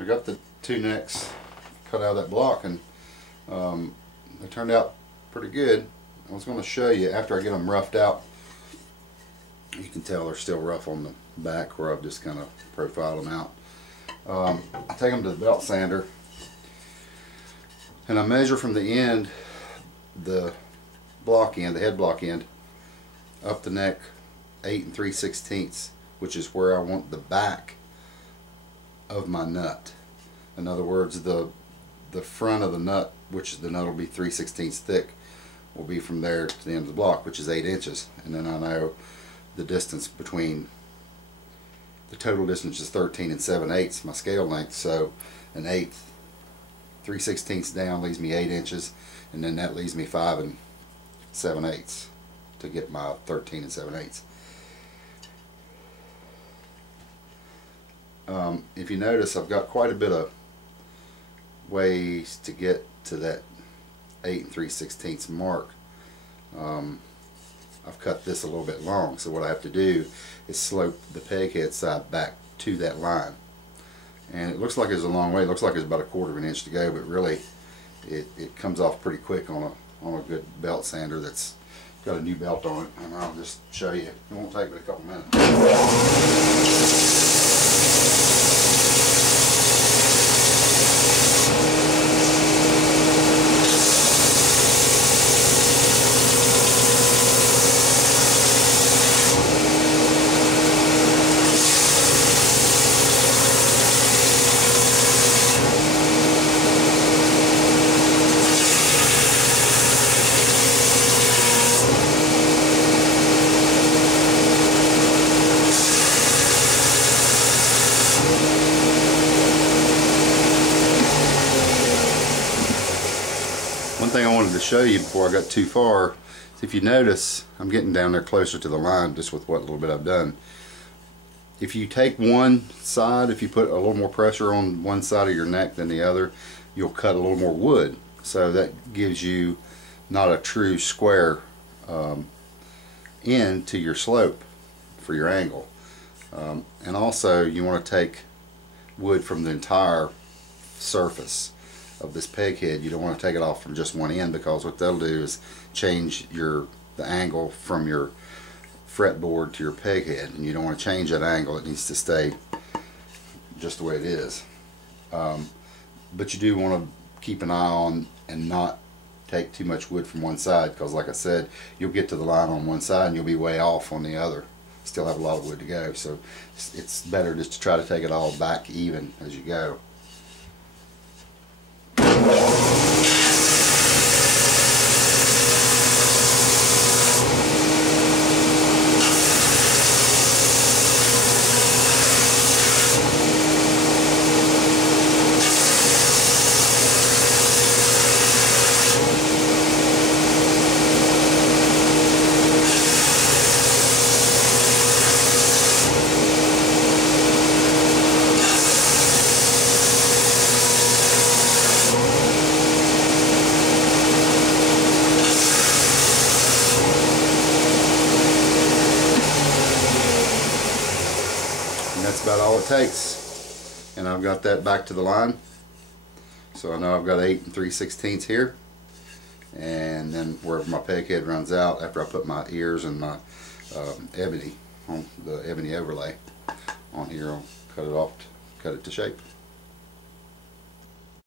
I got the two necks cut out of that block, and they turned out pretty good. I was going to show you after I get them roughed out. You can tell they're still rough on the back where I've just kind of profiled them out. I take them to the belt sander and I measure from the end, the block end, the head block end, up the neck 8 3/16, which is where I want the back of my nut. In other words, the front of the nut, which the nut will be 3/16 thick, will be from there to the end of the block, which is 8 inches. And then I know the distance between, the total distance is 13 7/8, my scale length. So an 1/8, 3/16 down leaves me 8 inches, and then that leaves me 5 7/8 to get my 13 7/8. If you notice, I've got quite a bit of ways to get to that 8 3/16 mark. I've cut this a little bit long, so what I have to do is slope the peg head side back to that line. And it looks like it's a long way. It looks like it's about 1/4 inch to go, but really it comes off pretty quick on a good belt sander that's got a new belt on it. And I'll just show you. It won't take but a couple minutes. One thing I wanted to show you before I got too far is, if you notice, I'm getting down there closer to the line just with what little bit I've done. If you take one side, if you put a little more pressure on one side of your neck than the other, you'll cut a little more wood. So that gives you not a true square end to your slope for your angle. And also you want to take wood from the entire surface of this peg head. You don't want to take it off from just one end, because what they'll do is change the angle from your fretboard to your peg head, and you don't want to change that angle. It needs to stay just the way it is. But you do want to keep an eye on and not take too much wood from one side, because like I said, you'll get to the line on one side and you'll be way off on the other. Still have a lot of wood to go, so it's better just to try to take it all back even as you go. That's about all it takes, and I've got that back to the line, so I know I've got 8 3/16 here, and then where my peg head runs out, after I put my ears and my ebony on the ebony overlay on here, I'll cut it off, cut it to shape.